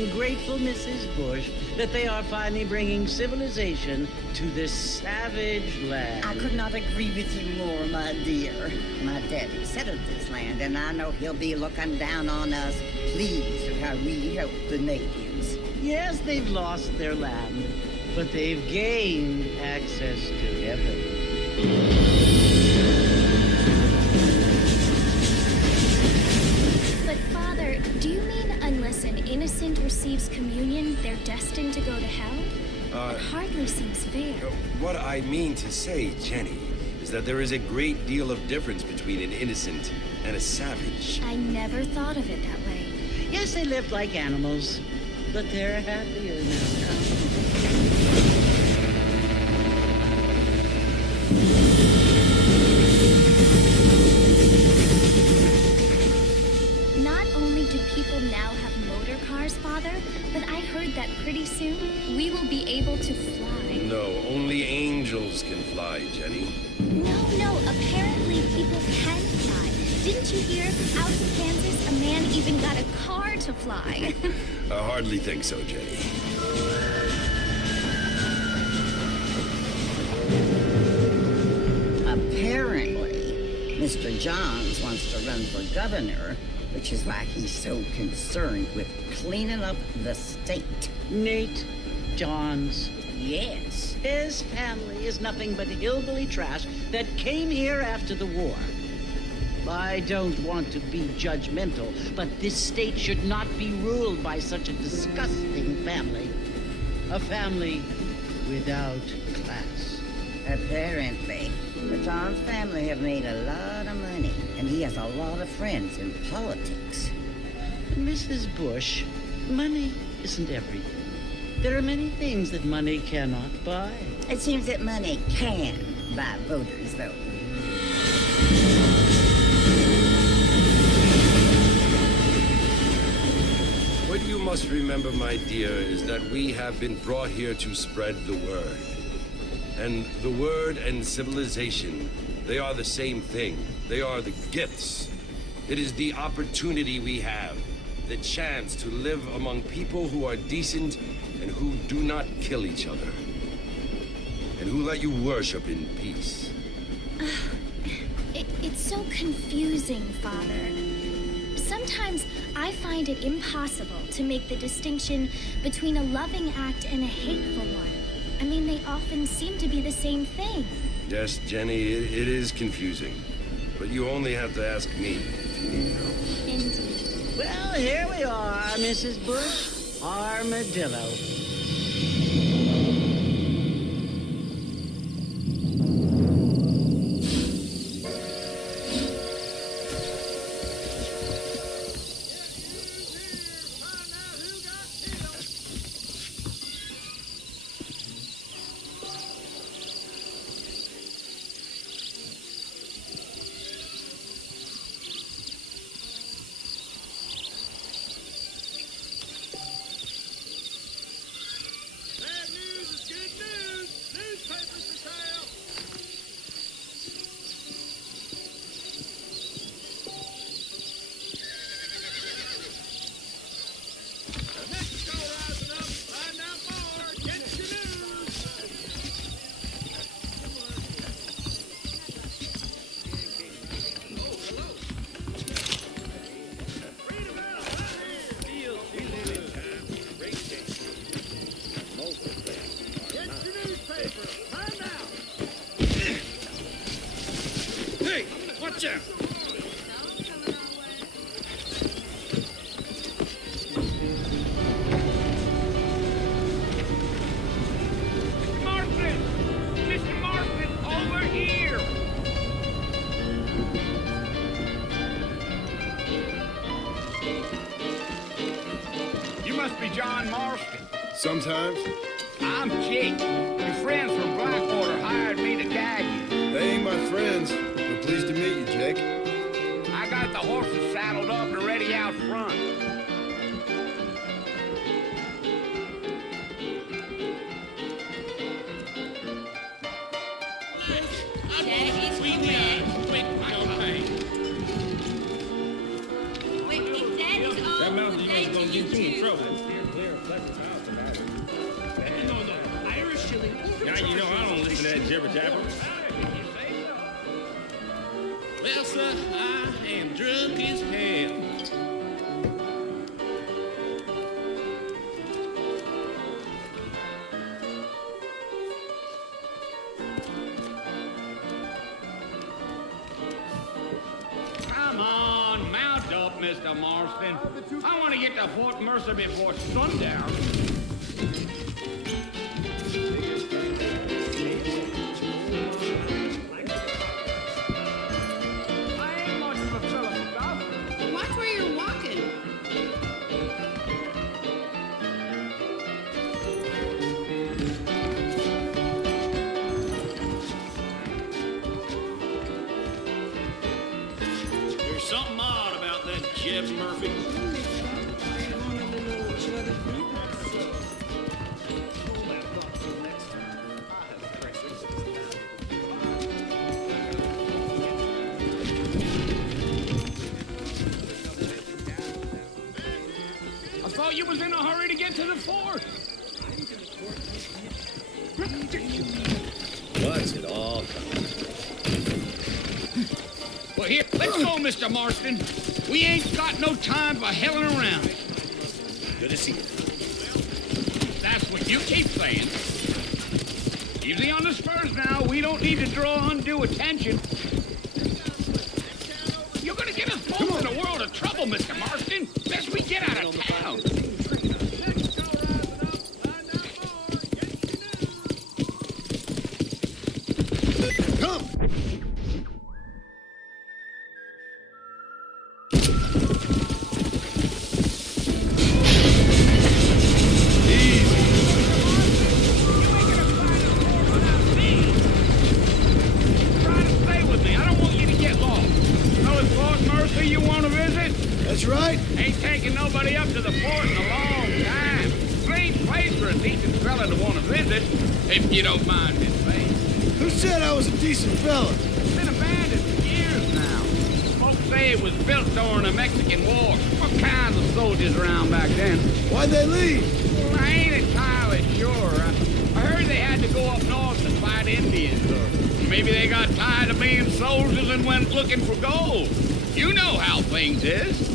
am grateful, Mrs. Bush, that they are finally bringing civilization to this savage land. I could not agree with you more, my dear. My daddy settled this land, and I know he'll be looking down on us, pleased at how we help the natives. Yes, they've lost their land, but they've gained access to heaven. Unless an innocent receives communion, they're destined to go to hell? It hardly seems fair. What I mean to say, Jenny, is that there is a great deal of difference between an innocent and a savage. I never thought of it that way. Yes, they live like animals, but they're happier now. People now have motor cars, Father, but I heard that pretty soon we will be able to fly. No, only angels can fly, Jenny. No, apparently people can fly. Didn't you hear? Out in Kansas, a man even got a car to fly. I hardly think so, Jenny. Apparently, Mr. Johns wants to run for governor, which is why he's so concerned with cleaning up the state. Nate Johns. Yes. His family is nothing but hillbilly trash that came here after the war. I don't want to be judgmental, but this state should not be ruled by such a disgusting family. A family without class. Apparently. The Johns family have made a lot of money, and he has a lot of friends in politics. Mrs. Bush, money isn't everything. There are many things that money cannot buy. It seems that money can buy voters, though. What you must remember, my dear, is that we have been brought here to spread the word. And the word and civilization, they are the same thing. They are the gifts. It is the opportunity we have, the chance to live among people who are decent and who do not kill each other, and who let you worship in peace. It's so confusing, Father. Sometimes I find it impossible to make the distinction between a loving act and a hateful one. I mean, they often seem to be the same thing. Yes, Jenny, it is confusing. But you only have to ask me if you need help. Indeed. Well, here we are, Mrs. Bush. Armadillo. John Marston. Sometimes. I'm Jake. Your friends from Blackwater hired me to guide you. They ain't my friends, but pleased to meet you, Jake. I got the horses saddled up and ready out front. get you in trouble. Irish shilling. Now you know I don't listen to that jibber jabber. Well, sir, I am drunk as hell. Come on, mount up, Mr. Marston. I want to get to Fort Mercer before sundown. I ain't much of a fella for gossip. Watch where you're walking. There's something odd about that Jeb Murphy. I thought you was in a hurry to get to the fort. What's it all coming? Well, here, let's go, Mr. Marston. We ain't got no time for helling around. Good to see you. That's what you keep saying. Easy on the spurs now. We don't need to draw undue attention. You're gonna get us both in a world of trouble, Mr. Marston. Best we get out of town. Come! Try to stay with me. I don't want you to get lost. You know it's Fort Mercer you want to visit? That's right. Ain't taking nobody up to the fort in a long time. Great place for a decent fella to want to visit, if you don't mind this place. Who said I was a decent fella? It's been abandoned for years now. Folks say it was built during the Mexican War. What kinds of soldiers around back then? Why'd they leave? Well, I ain't entirely sure. I heard they had to go up north to fight Indians, or maybe they got tired of being soldiers and went looking for gold. You know how things is.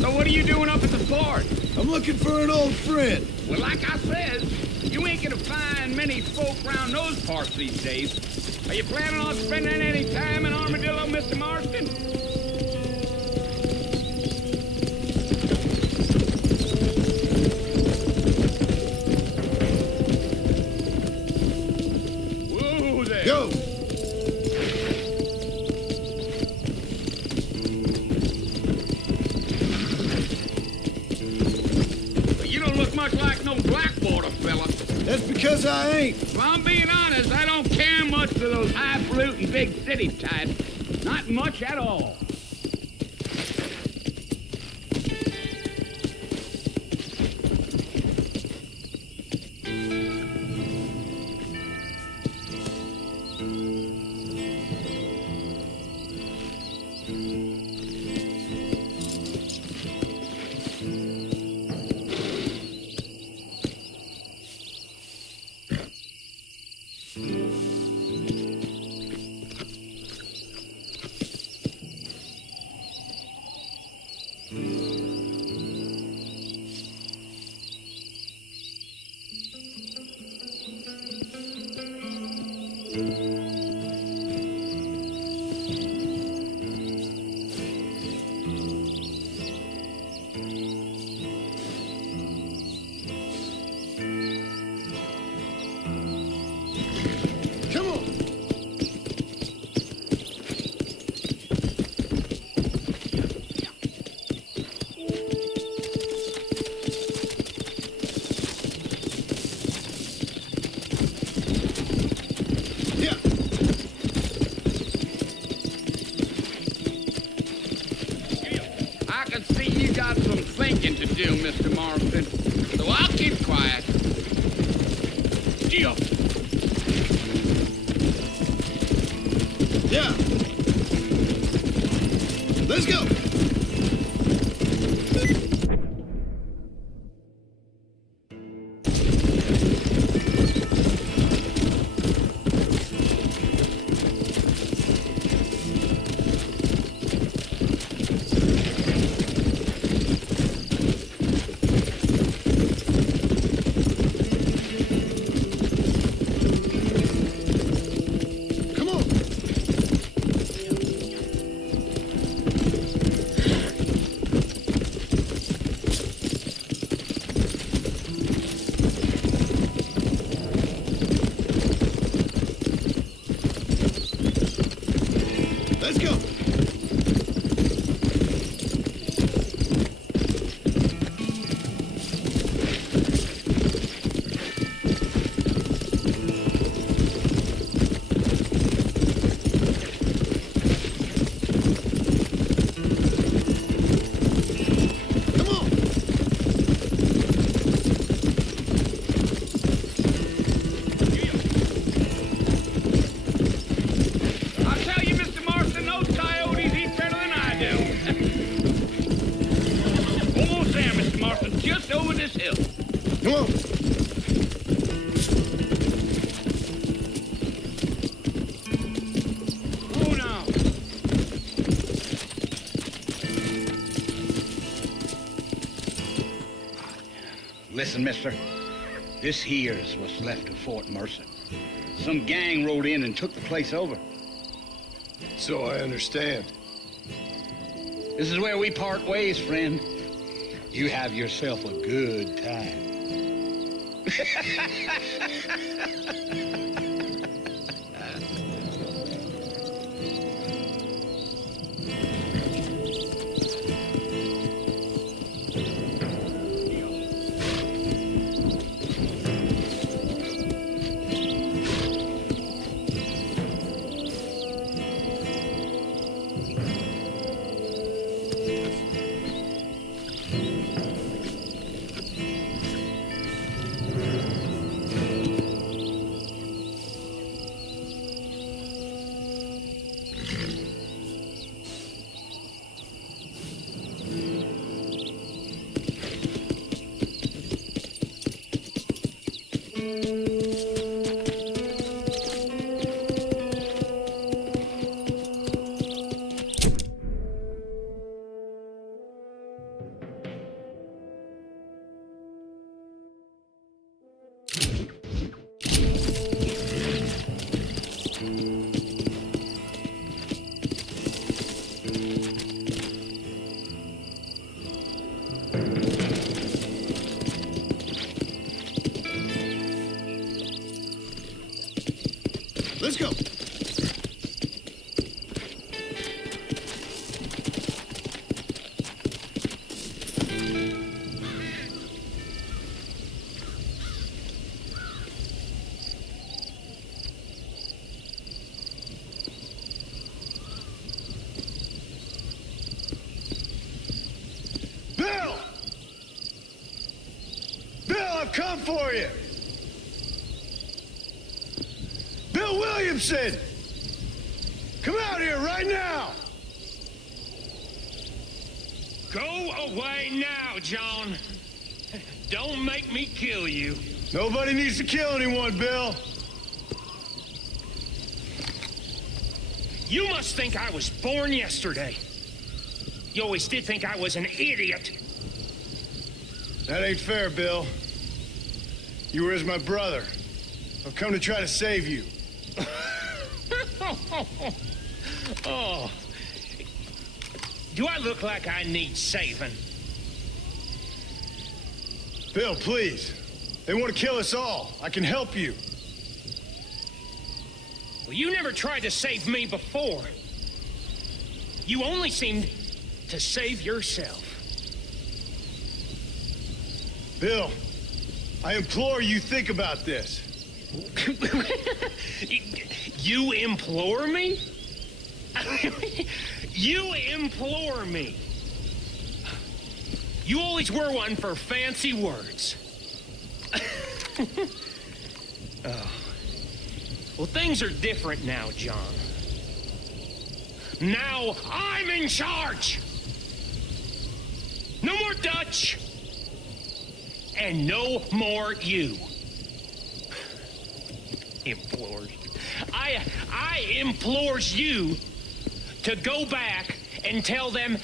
So what are you doing up at the fort? I'm looking for an old friend. Well, like I said, you ain't gonna find many folk around those parts these days. Are you planning on spending any time in Armadillo, Mr. Marston? Whoa there. Go! You don't look much like no Blackwater fella. That's because I ain't. If I'm being honest, I don't care much for those highfalutin big city types. Not much at all. Come on! Yeah! I can see you got some thinking to do, Mr. Marston. So I'll keep quiet. Gee-up. Yeah! Let's go! this hill. Come on. Oh, now. Listen, mister. This here's what's left of Fort Mercer. Some gang rode in and took the place over. So I understand. This is where we part ways, friend. You have yourself a good time. Let's go. Bill! Bill, I've come for you! Bill Williamson! Come out here right now! Go away now, John. Don't make me kill you. Nobody needs to kill anyone, Bill. You must think I was born yesterday. You always did think I was an idiot. That ain't fair, Bill. You were as my brother. I've come to try to save you. Oh. Do I look like I need saving? Bill, please. They want to kill us all. I can help you. Well, you never tried to save me before. You only seemed to save yourself. Bill, I implore you think about this. You implore me? You implore me. You always were one for fancy words. Oh. Well, things are different now, John. Now I'm in charge. No more Dutch. And no more you. Implores. I implores you to go back and tell them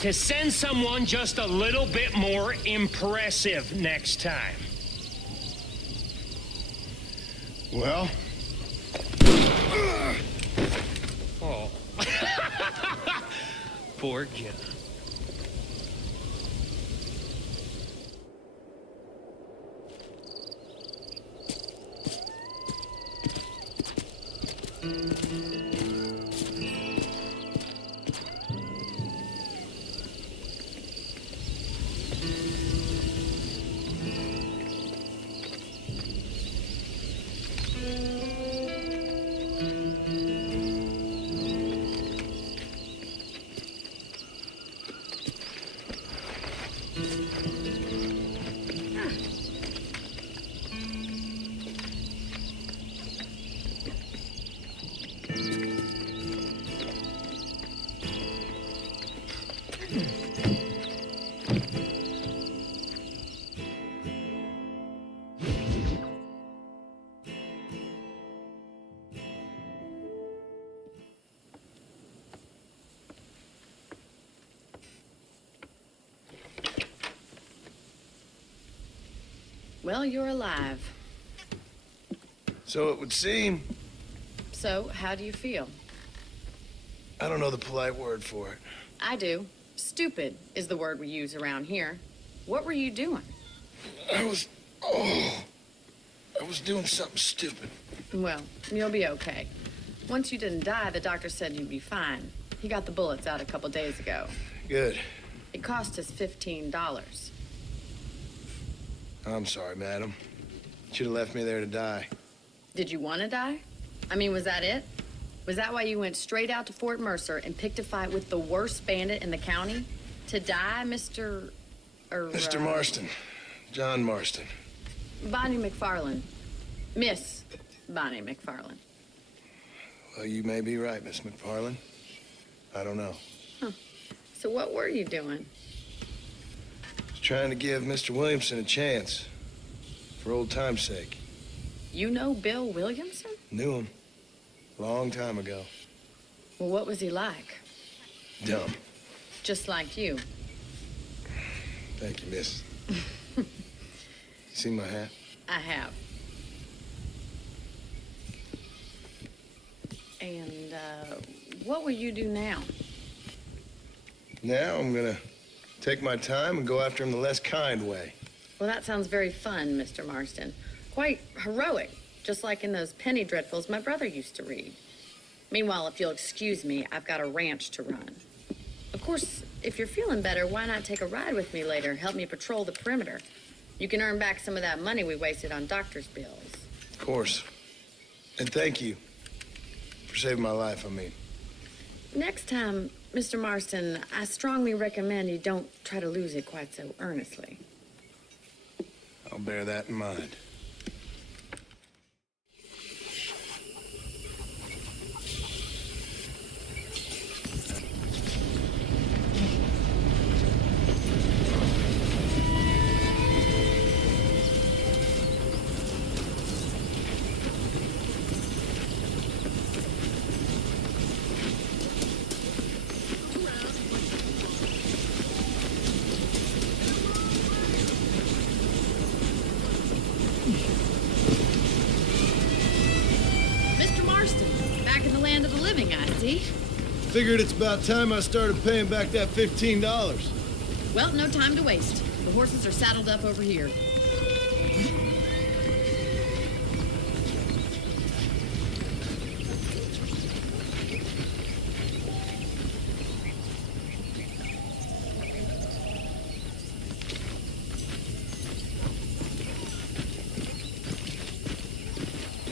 to send someone just a little bit more impressive next time. Well? Oh. Poor John. Well, you're alive. So it would seem. So, how do you feel? I don't know the polite word for it. I do. Stupid is the word we use around here. What were you doing? I was doing something stupid. Well, you'll be okay. Once you didn't die, the doctor said you'd be fine. He got the bullets out a couple days ago. Good. It cost us $15. I'm sorry, madam. Should have left me there to die. Did you want to die? I mean, was that it? Was that why you went straight out to Fort Mercer and picked a fight with the worst bandit in the county? To die, Mr. Mr. Marston. John Marston. Bonnie McFarland. Miss Bonnie McFarland. Well, you may be right, Miss McFarland. I don't know. Huh. So what were you doing? Was trying to give Mr. Williamson a chance. For old time's sake. You know Bill Williamson? Knew him. Long time ago. Well, what was he like? Dumb. Just like you. Thank you, miss. You see my hat? I have. And, what will you do now? Now I'm gonna take my time and go after him the less kind way. Well, that sounds very fun, Mr. Marston. Quite heroic, just like in those penny dreadfuls my brother used to read. Meanwhile, if you'll excuse me, I've got a ranch to run. Of course, if you're feeling better, why not take a ride with me later? Help me patrol the perimeter. You can earn back some of that money we wasted on doctor's bills. Of course. And thank you for saving my life, I mean. Next time, Mr. Marston, I strongly recommend you don't try to lose it quite so earnestly. I'll bear that in mind. Figured it's about time I started paying back that $15. Well, no time to waste. The horses are saddled up over here.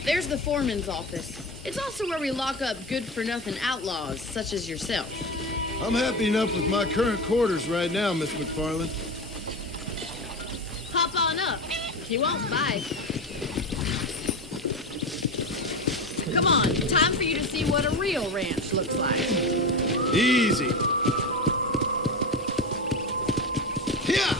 There's the foreman's office. It's also where we lock up good-for-nothing outlaws, such as yourself. I'm happy enough with my current quarters right now, Miss McFarland. Hop on up. He won't bite. Come on, time for you to see what a real ranch looks like. Easy. Yeah!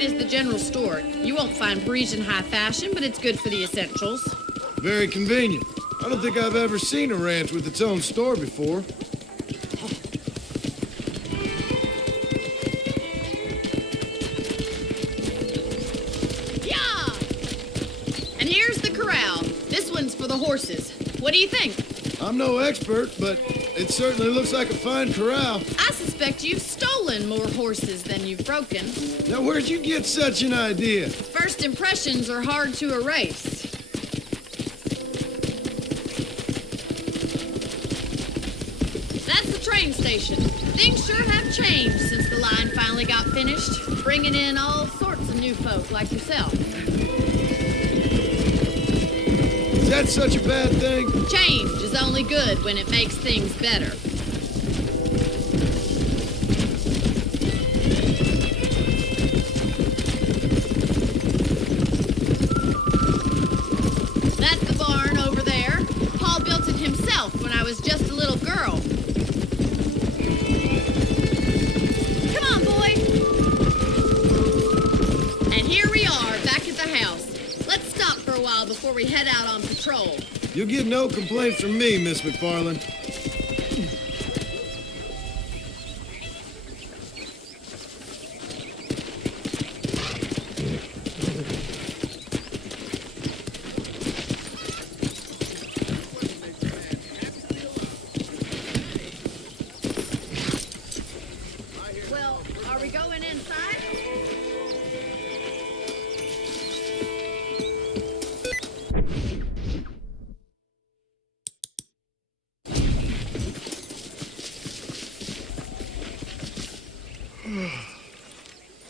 Is the general store. You won't find Parisian high fashion, but it's good for the essentials. Very convenient. I don't think I've ever seen a ranch with its own store before. Yeah! And here's the corral. This one's for the horses. What do you think? I'm no expert, but it certainly looks like a fine corral. I suspect you've stolen more horses than you've broken. Now, where'd you get such an idea? First impressions are hard to erase. That's the train station. Things sure have changed since the line finally got finished, bringing in all sorts of new folk like yourself. Is that such a bad thing? Change is only good when it makes things better. That's the barn over there. Paul built it himself when I was just a little girl. Come on, boy. And here we are, back at the house. Let's stop patrol. You'll get no complaints from me, Miss McFarland. Well, are we going inside?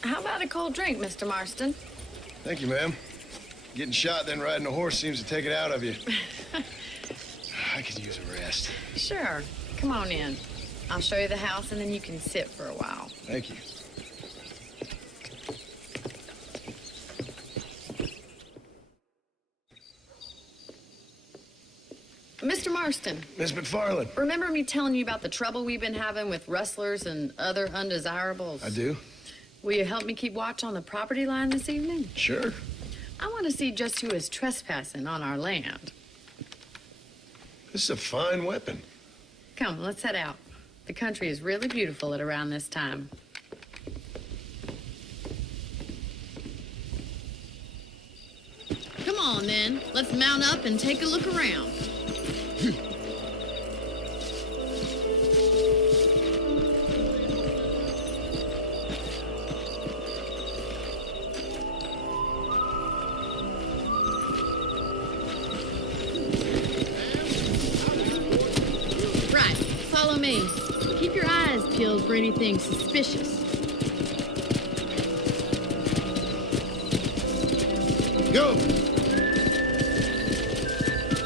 How about a cold drink, Mr. Marston? Thank you, ma'am. Getting shot, then riding a horse seems to take it out of you. I could use a rest. Sure. Come on in. I'll show you the house, and then you can sit for a while. Thank you. Mr. Marston, Miss McFarland. remember me telling you about the trouble we've been having with rustlers and other undesirables? I do? Will you help me keep watch on the property line this evening? Sure. I want to see just who is trespassing on our land. This is a fine weapon. Come, let's head out. The country is really beautiful at around this time. Come on, then. Let's mount up and take a look around. Right. Follow me. Keep your eyes peeled for anything suspicious. Go!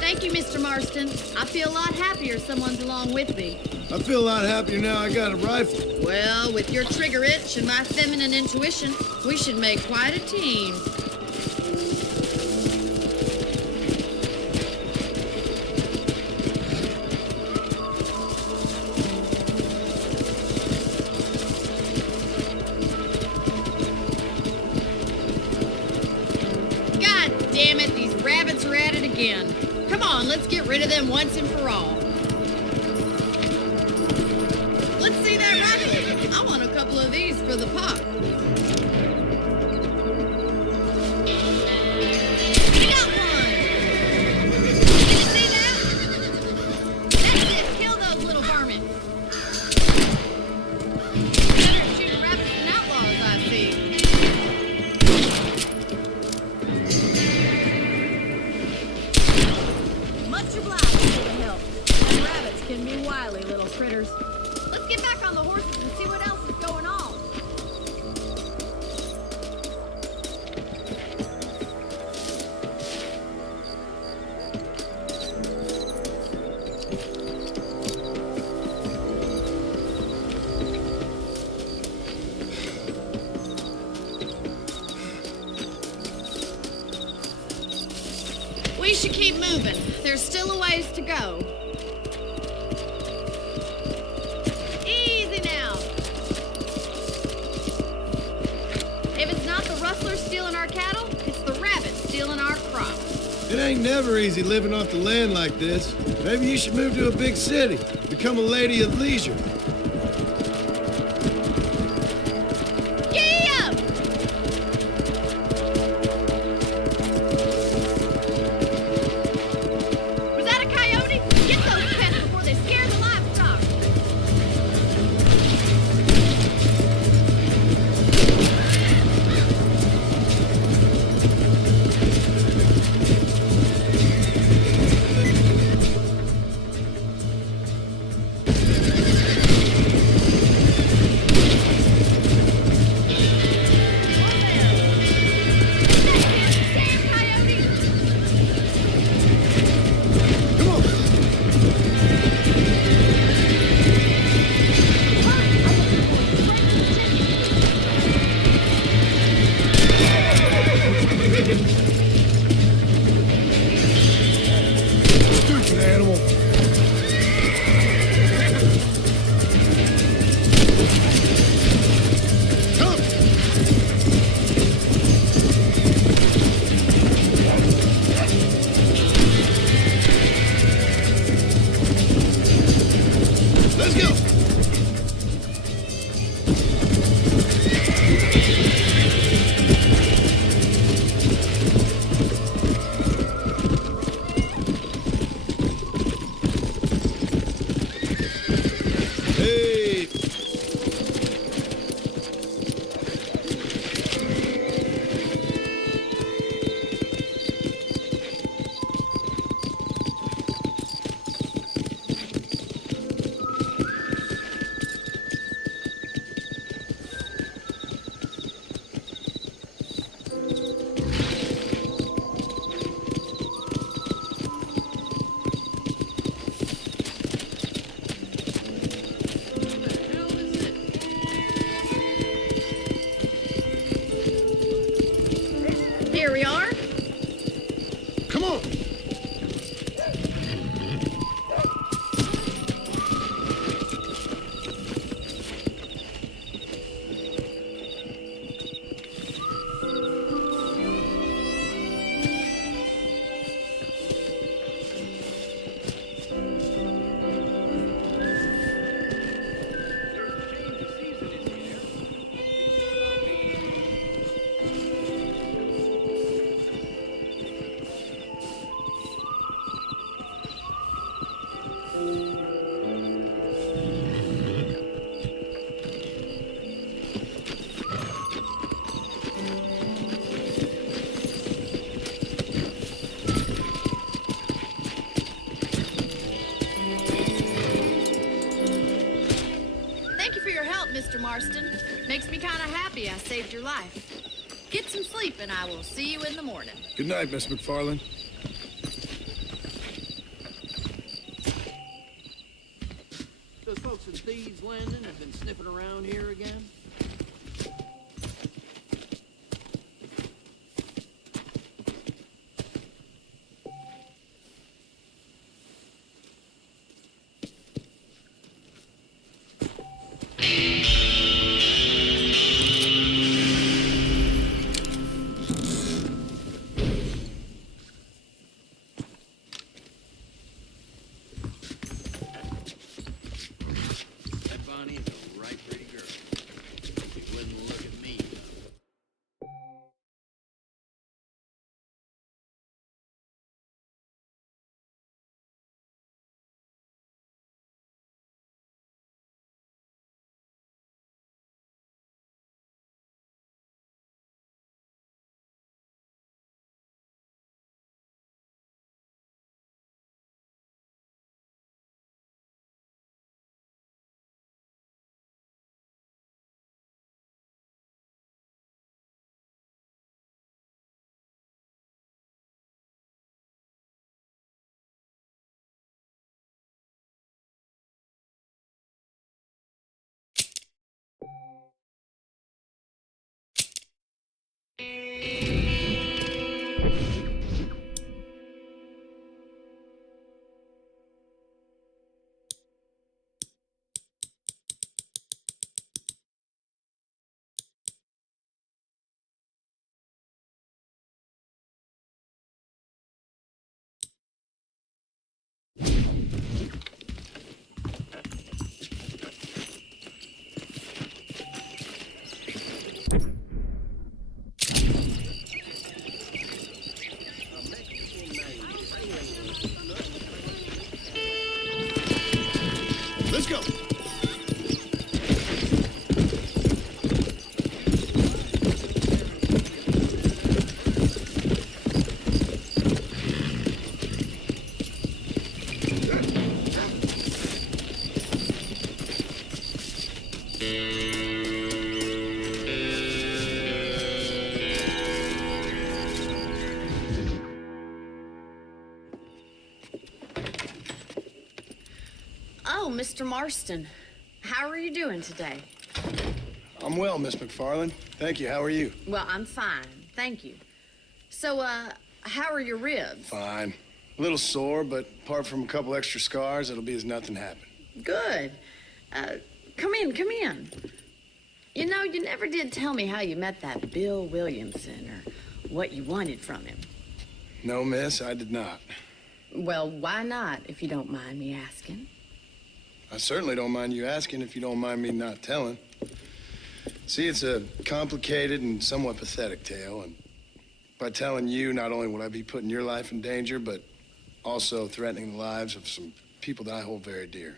Thank you, Mr. Marston. I feel a lot happier someone's along with me. I feel a lot happier now I got a rifle. Well, with your trigger itch and my feminine intuition, we should make quite a team. God damn it, these rabbits are at it again. Come on, let's get rid of them once and for all. Let's see that rifle. I want a couple of these for the pop. We got one. Did you see that? That's it. Kill those little varmints. Better at shooting rabbits than outlaws, I see. Much obliged for the help. And rabbits can be wily little critters. Let's get back on the horses and see what else is going on. We should keep moving. There's still a ways to go. Easy now. If it's not the rustlers stealing our cattle, it's the rabbits stealing our crops. It ain't never easy living off the land like this. Maybe you should move to a big city. Become a lady of leisure. Yeah! Was that a coyote? Get those pests before they scare the livestock. we are. Come on. Mr. Marston. Makes me kind of happy I saved your life. Get some sleep and I will see you in the morning. Good night, Miss McFarland. Those folks in Thieves' Landing have been sniffing around here again. Let's go. Oh, Mr. Marston, how are you doing today? I'm well, Miss McFarland. Thank you. How are you? Well, I'm fine, thank you. So, how are your ribs? Fine. A little sore, but apart from a couple extra scars, it'll be as nothing happened. Good. Come in. You know, you never did tell me how you met that Bill Williamson or what you wanted from him. No, miss, I did not. Well, why not, if you don't mind me asking? I certainly don't mind you asking if you don't mind me not telling. See, it's a complicated and somewhat pathetic tale, and by telling you, not only would I be putting your life in danger, but also threatening the lives of some people that I hold very dear.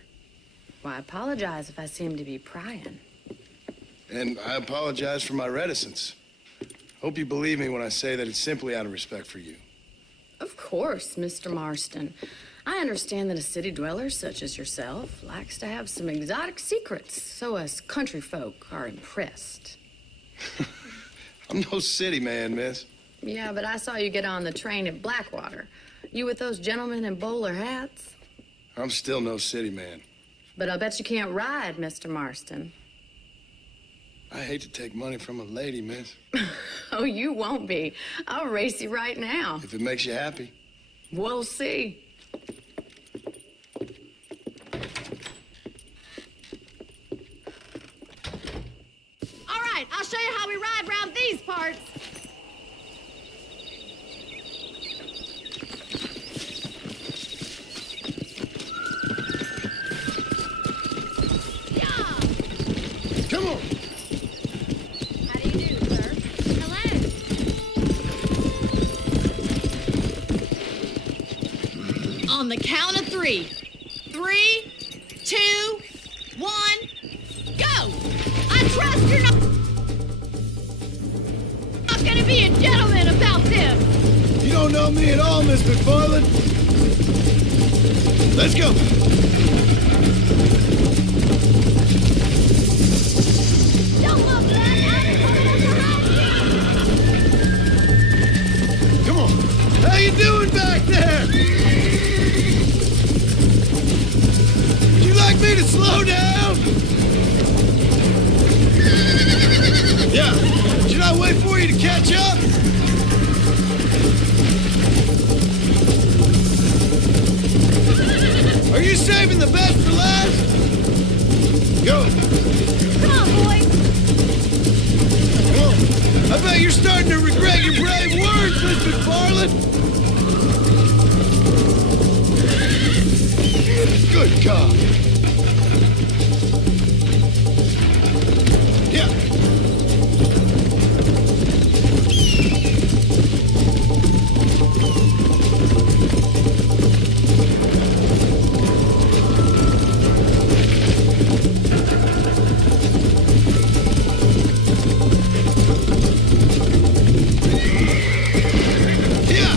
Well, I apologize if I seem to be prying. And I apologize for my reticence. Hope you believe me when I say that it's simply out of respect for you. Of course, Mr. Marston. I understand that a city dweller such as yourself likes to have some exotic secrets, so us country folk are impressed. I'm no city man, miss. Yeah, but I saw you get on the train at Blackwater. You with those gentlemen in bowler hats? I'm still no city man. But I'll bet you can't ride, Mr. Marston. I I hate to take money from a lady, miss. Oh, you won't be. I'll race you right now. If it makes you happy. We'll see. All right, I'll show you how we ride around these parts. Come on. How do you do, sir? Hello. On the count of 3. 3, 2, 1, go! I trust you're not gonna be a gentleman about this. You don't know me at all, Miss McFarland. Let's go. Don't look, lad. Come on. How you doing back there? Would you like me to slow down? Yeah. Should I wait for you to catch up? Are you saving the best for last? Go. Come on, boys. Come on. I bet you're starting to regret your brave words, Miss McFarland. Good God. Yeah. Yeah.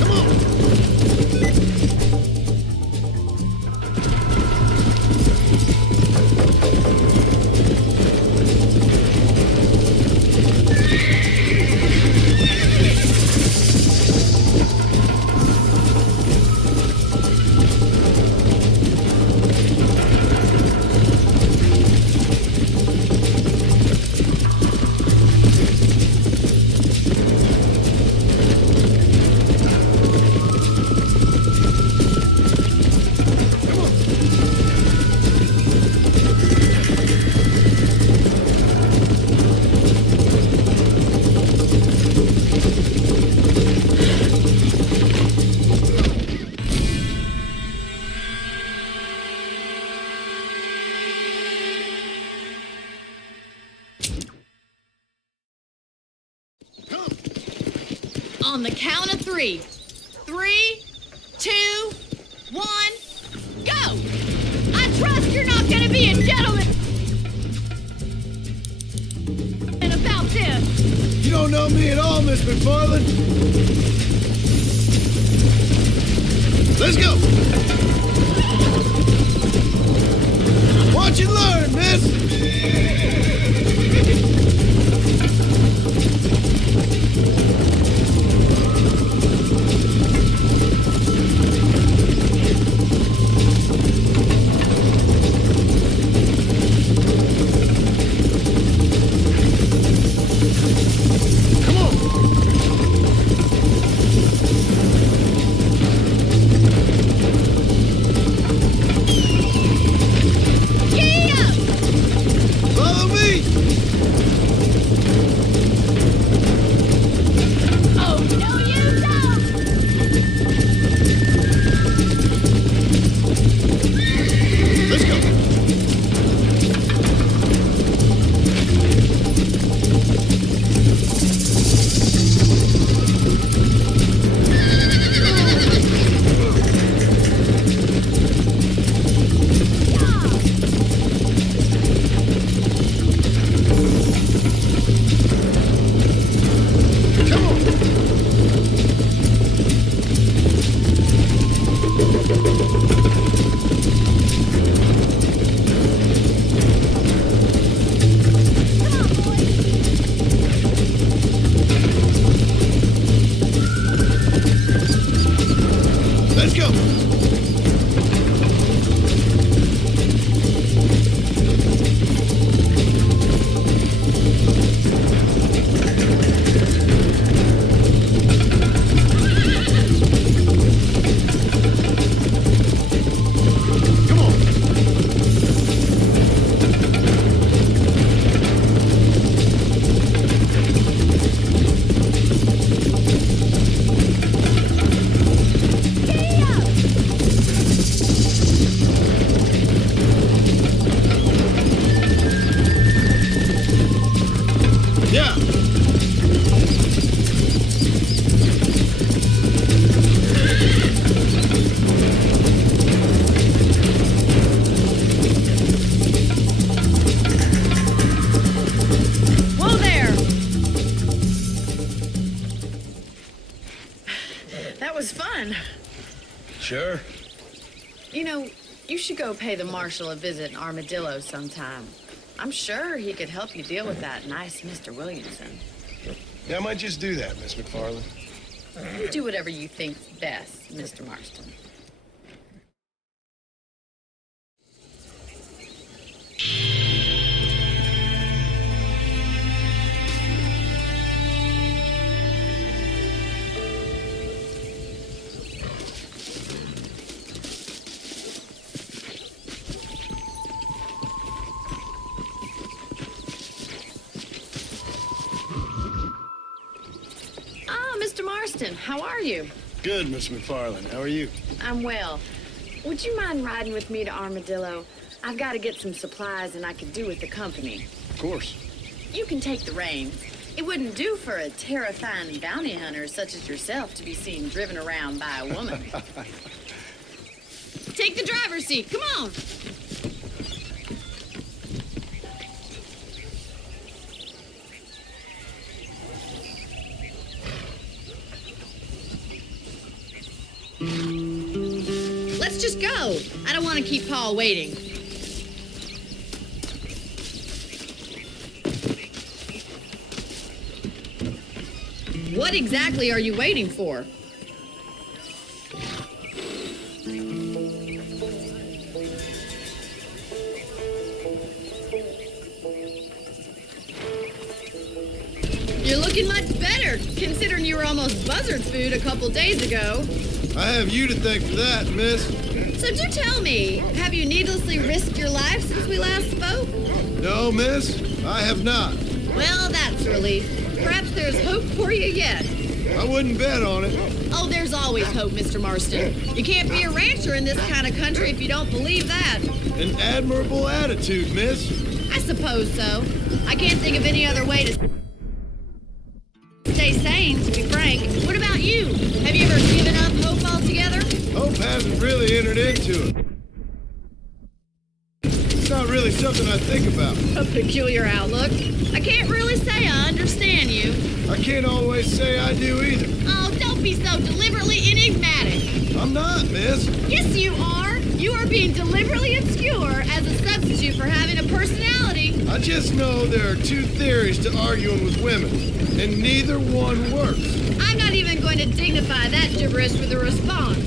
Come on. On the count of 3. 3, 2, 1, go! I trust you're not gonna be a gentleman about this. You don't know me at all, Miss McFarland. Let's go. Watch and learn, miss. Come on. Yeah! Follow me. Yeah. Whoa there! That was fun. Sure. You know, you should go pay the marshal a visit in Armadillo sometime. I'm sure he could help you deal with that nice Mr. Williamson. Yeah, I might just do that, Miss McFarland. You do whatever you think's best, Mr. Marston. Mr. Marston, how are you? Good, Miss McFarland. How are you? I'm well. Would you mind riding with me to Armadillo? I've got to get some supplies and I could do with the company. Of course. You can take the reins. It wouldn't do for a terrifying bounty hunter such as yourself to be seen driven around by a woman. Take the driver's seat. Come on. Let's just go. I don't want to keep Paul waiting. What exactly are you waiting for? You're looking much better, considering you were almost buzzard food a couple days ago. I have you to thank for that, miss. So do tell me, have you needlessly risked your life since we last spoke? No, miss, I have not. Well, that's relief. Perhaps there's hope for you yet. I wouldn't bet on it. Oh, there's always hope, Mr. Marston. You can't be a rancher in this kind of country if you don't believe that. An admirable attitude, miss. I suppose so. I can't think of any other way to stay sane, to be frank. What about you? Have you ever given up hope altogether? Hope hasn't really entered into it. It's not really something I think about. A peculiar outlook. I can't really say I understand you. I can't always say I do either. Oh, don't be so deliberately enigmatic. I'm not, miss. Yes, you are. You are being deliberately obscure as a substitute for having a personality. I just know there are two theories to arguing with women, and neither one works. I'm not even going to dignify that gibberish with a response.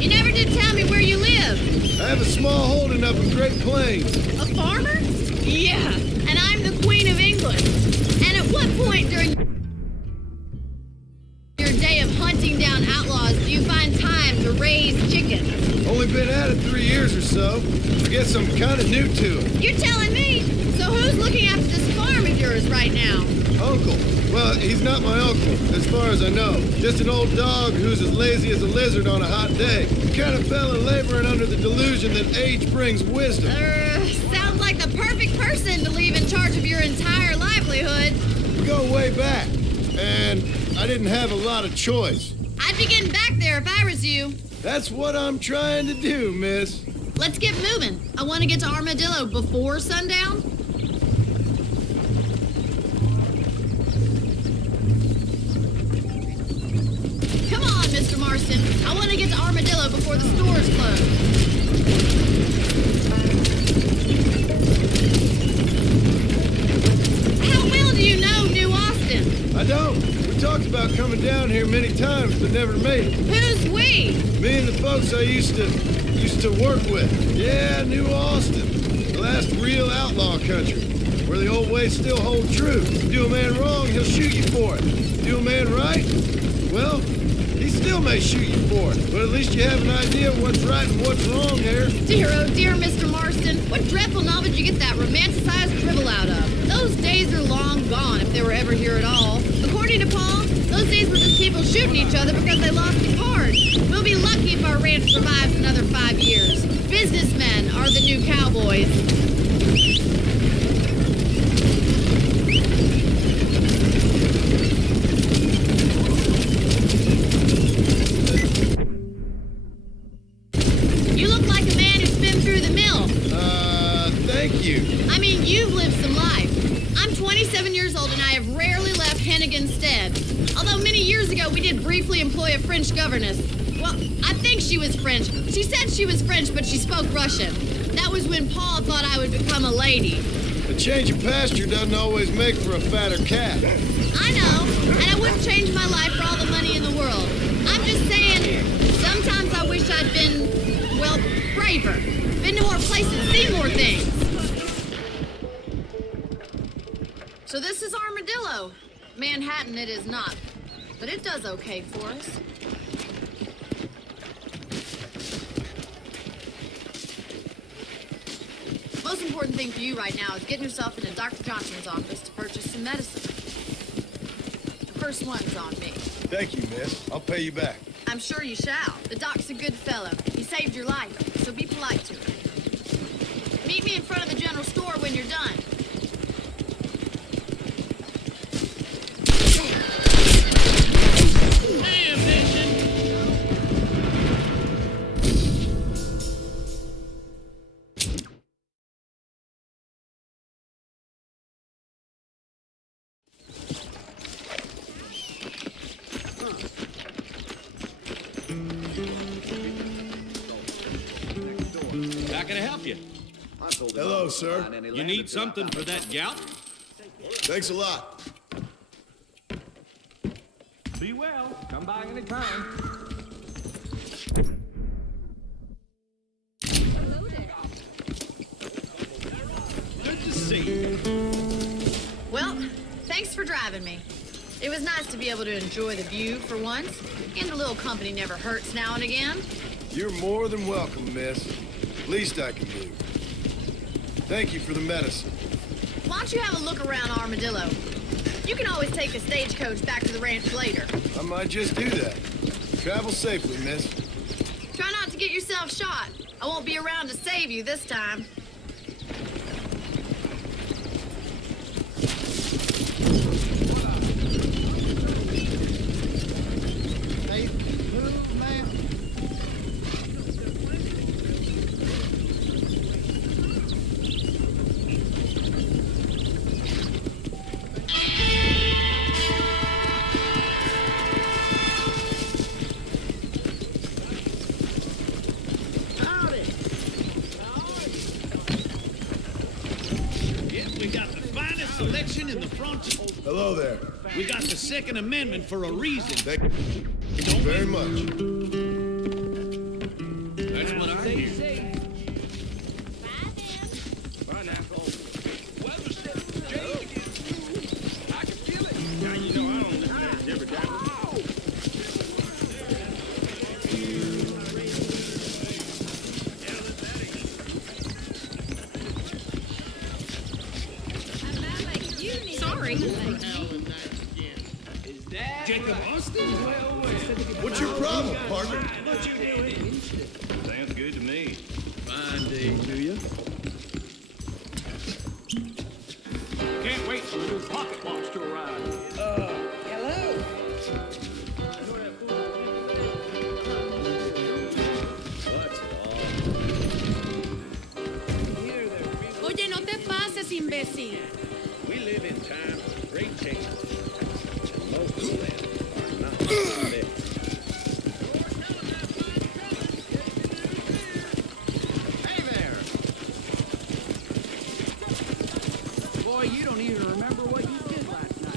You never did tell me where you live. I have a small holding up in Great Plains. A farmer? Yeah, and I'm the Queen of England. And at what point during your day of hunting down outlaws do you find time to raise chickens? Only been at it 3 years or so. I guess I'm kind of new to it. You're telling me? So who's looking after this farm of yours right now? Uncle. Well, he's not my uncle, as far as I know. Just an old dog who's as lazy as a lizard on a hot day. The kind of fella laboring under the delusion that age brings wisdom. Sounds like the perfect person to leave in charge of your entire livelihood. We go way back, and I didn't have a lot of choice. I'd be getting back there if I was you. That's what I'm trying to do, miss. Let's get moving. I want to get to Armadillo before sundown. Come on, Mr. Marston. I want to get to Armadillo before the stores close. How well do you know New Austin? I don't. We talked about coming down here many times, but never made it. Who's we? Me and the folks I used to work with. Yeah, New Austin. The last real outlaw country, where the old ways still hold true. Do a man wrong, he'll shoot you for it. Do a man right, well, he still may shoot you for it. But at least you have an idea of what's right and what's wrong here. Dear, oh dear, Mr. Marston. What dreadful novel did you get that romanticized drivel out of? Those days are long gone, if they were ever here at all. According According to Paul, those days were just people shooting each other because they lost the cards. We'll be lucky if our ranch survives another 5 years. Businessmen are the new cowboys. You look like a man who's been through the mill. Thank you. I mean, you've lived some life. I'm 27 years old and I have rarely left Hennigan's stead. Although many years ago we did briefly employ a French governess. Well, I think she was French. She said she was French, but she spoke Russian. That was when Paul thought I would become a lady. A change of pasture doesn't always make for a fatter cat. I know, and I wouldn't change my life for all the money in the world. I'm just saying, sometimes I wish I'd been, well, braver. Been to more places, seen more things. So this is Armadillo. Manhattan it is not, but it does okay for us. Most important thing for you right now is getting yourself into Dr. Johnson's office to purchase some medicine. The first one's on me. Thank you, miss. I'll pay you back. I'm sure you shall. The doc's a good fellow. He saved your life, so be polite to him. Meet me in front of the general store when you're done. How can I help you? Hello, sir. You need something for that gout? Thanks a lot. Be well. Come by anytime. Good to see you. Well, thanks for driving me. It was nice to be able to enjoy the view for once, and a little company never hurts now and again. You're more than welcome, miss. Least I can do. Thank you for the medicine. Why don't you have a look around Armadillo? You can always take the stagecoach back to the ranch later. I might just do that. Travel safely, miss. Try not to get yourself shot. I won't be around to save you this time. Selection in the front. Hello there. We got the Second Amendment for a reason. Thank you very much. That's what I hear. Bye now. Weather's starting to change again. I can feel it. Now you know I don't listen to every time. Sorry. Jacob Austin? What's your problem, partner? Sounds good to me. Fine day to you. Can't wait for the new pocket watch to arrive. Hello. Oye, no te pases, imbécil. We live in times of great change. And most of them are not there. Hey there! Boy, you don't even remember what you did last night.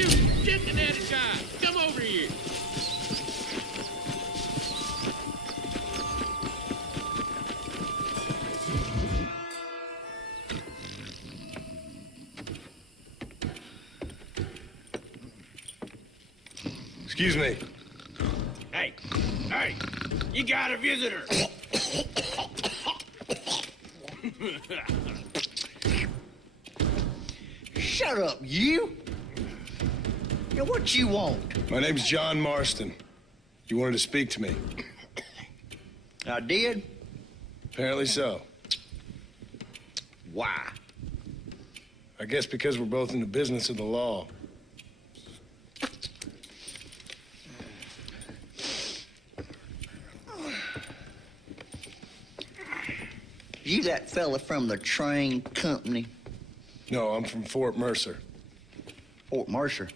Just an at a time. Come over here. Excuse me. Hey, you got a visitor. Shut up, you! Yeah, what you want? My name's John Marston. You wanted to speak to me. I did? Apparently so. Why? I guess because we're both in the business of the law. You that fella from the train company? No, I'm from Fort Mercer. Fort Mercer?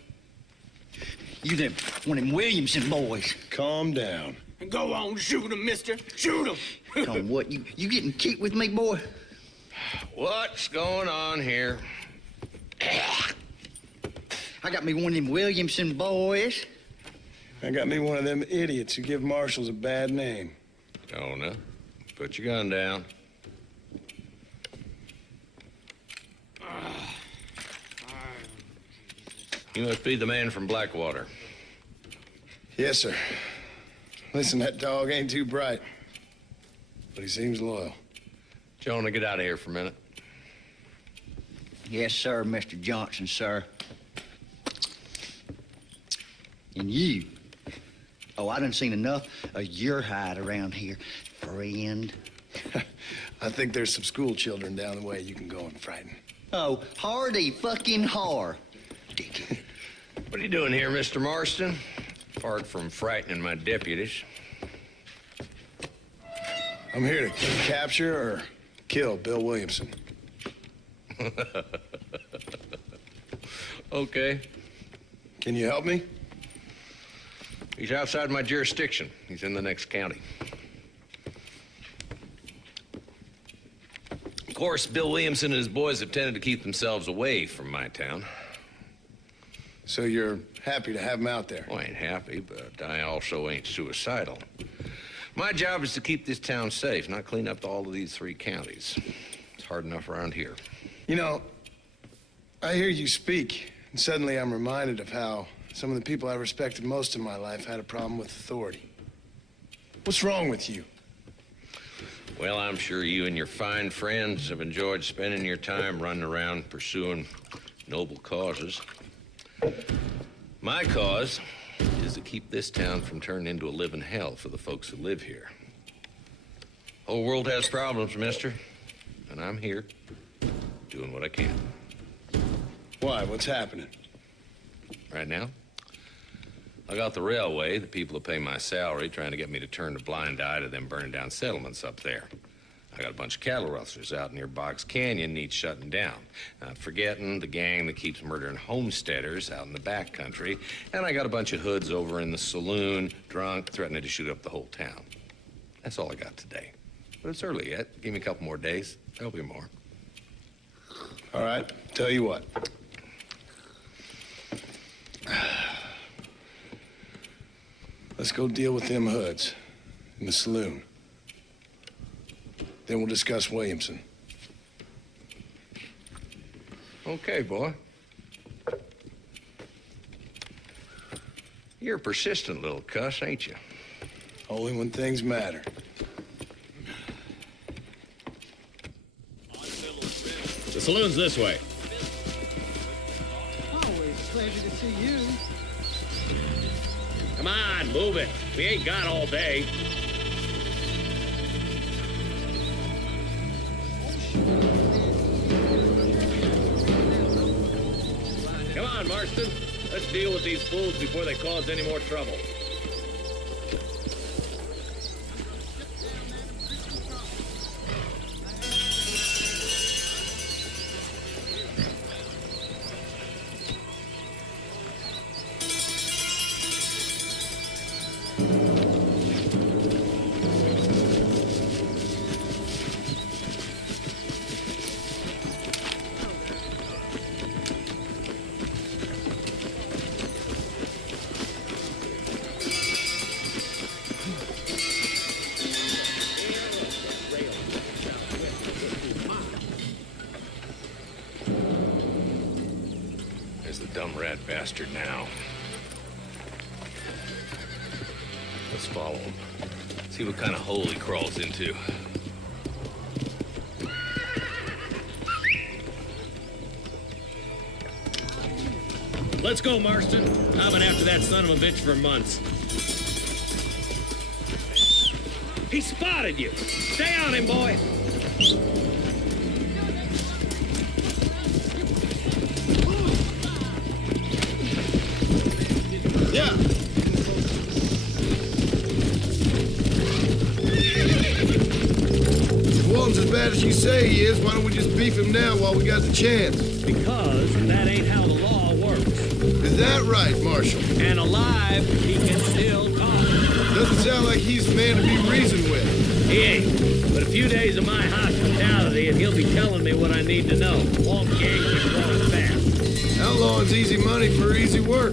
You them, one of them Williamson boys. Calm down. Go on, shoot him, mister. Shoot him. Come what, you getting kicked with me, boy? What's going on here? I got me one of them Williamson boys. I got me one of them idiots who give marshals a bad name. Jonah, put your gun down. You must be the man from Blackwater. Yes, sir. Listen, that dog ain't too bright, but he seems loyal. Jonah, get out of here for a minute. Yes, sir, Mr. Johnson, sir. And you. Oh, I done seen enough of your hide around here, friend. I think there's some school children down the way you can go and frighten. Oh, hardy fucking har. What are you doing here, Mr. Marston? Apart from frightening my deputies. I'm here to capture or kill Bill Williamson. Okay. Can you help me? He's outside my jurisdiction. He's in the next county. Of course, Bill Williamson and his boys have tended to keep themselves away from my town. So you're happy to have him out there? Well, I ain't happy, but I also ain't suicidal. My job is to keep this town safe, not clean up all of these 3 counties. It's hard enough around here. You know, I hear you speak, and suddenly I'm reminded of how some of the people I respected most in my life had a problem with authority. What's wrong with you? Well, I'm sure you and your fine friends have enjoyed spending your time running around pursuing noble causes. My cause is to keep this town from turning into a living hell for the folks who live here. Whole world has problems, mister, and I'm here doing what I can. Why? What's happening? Right now, I got the railway, the people who pay my salary, trying to get me to turn a blind eye to them burning down settlements up there. I got a bunch of cattle rustlers out near Box Canyon needs shutting down. Not forgetting the gang that keeps murdering homesteaders out in the back country. And I got a bunch of hoods over in the saloon, drunk, threatening to shoot up the whole town. That's all I got today. But it's early yet. Give me a couple more days. There'll be more. All right, tell you what. Let's go deal with them hoods in the saloon. Then we'll discuss Williamson. Okay, boy. You're a persistent little cuss, ain't you? Only when things matter. The saloon's this way. Always a pleasure to see you. Come on, move it. We ain't got all day. Come on, Marston. Let's deal with these fools before they cause any more trouble. recognize the dumb rat bastard now. Let's follow him. See what kind of hole he crawls into. Let's go, Marston. I've been after that son of a bitch for months. He spotted you. Stay on him, boy. Yeah. If Walton's as bad as you say he is, why don't we just beef him now while we got the chance? Because that ain't how the law works. Is that right, Marshal? And alive, he can still talk. Doesn't sound like he's the man to be reasoned with. He ain't. But a few days of my hospitality, and he'll be telling me what I need to know. All gangs are growing fast. Outlawing's easy money for easy work.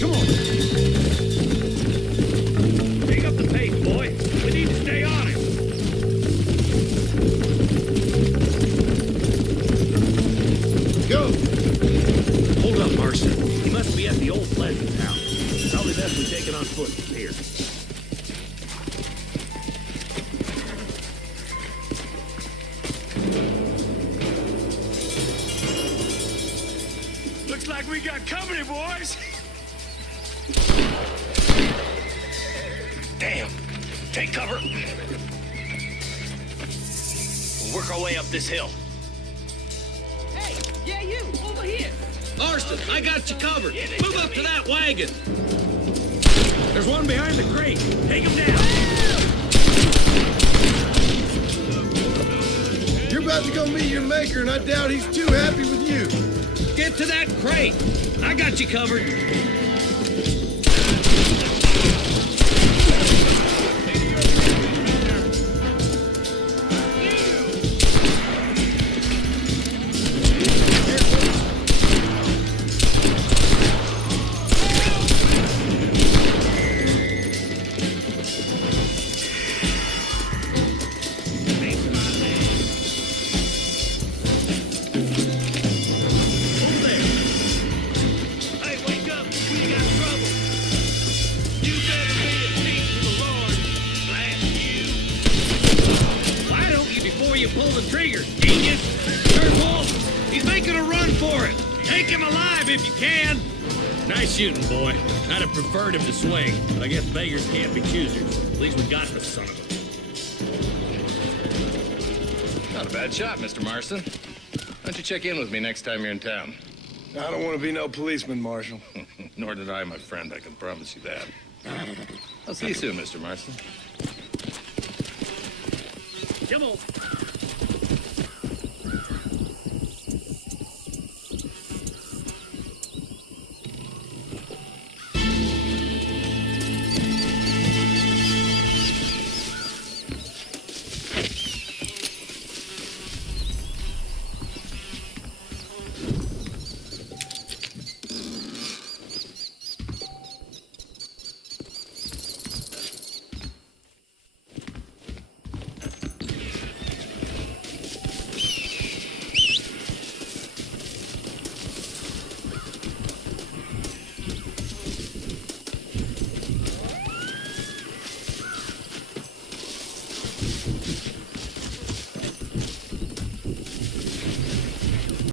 Come on. Pick up the pace, boy. We need to stay on him. Go. Hold up, Marston. He must be at the old Pleasant house. Probably best we take it on foot from here. Looks like we got company, boys. Damn. Take cover. We'll work our way up this hill. Hey, yeah, you, over here. Marston, I got you covered. Move up to that wagon. There's one behind the crate. Take him down. You're about to go meet your maker, and I doubt he's too happy with you. Get to that crate. I got you covered. You pull the trigger, genius! Turn Wolf! He's making a run for it! Take him alive if you can! Nice shooting, boy. I'd have preferred him to swing, but I guess beggars can't be choosers. At least we got the son of a... Not a bad shot, Mr. Marston. Why don't you check in with me next time you're in town? I don't want to be no policeman, Marshal. Nor did I, my friend. I can promise you that. I'll see you soon, Mr. Marston. Come on.